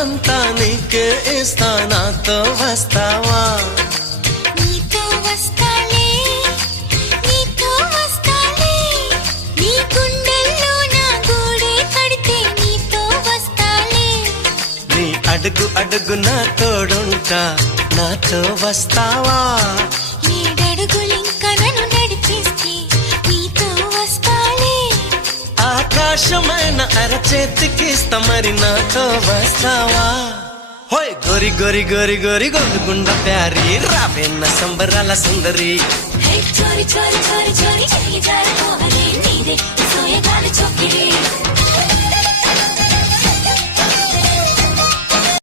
అంతా నీకే ఇస్తా, నాతో వస్తావా? నీతో వస్తాలే, నీతో వస్తాలే, నీ గుండెల్లో నా గూడే కడితే నీతో వస్తాలే. నీ అడుగు అడుగు నా తోడుంటా, నాతో వస్తావా? ఏడడుగులింకా నన్ను నడిపిస్తే నీతో వస్తాలే. ఆకాశమైన అరచేతికిస్తా, మరి నాతో వస్తావా? హోయ్ గోరి గోరి గోరి గోరి గోలుగుండ ప్యారి, రావేన్న సంబరాల సుందరి. హే చోరి చోరి చోరి చోరి చెయ్యి జార పోవలే, నీదే సోయగాల చొక్కిరే.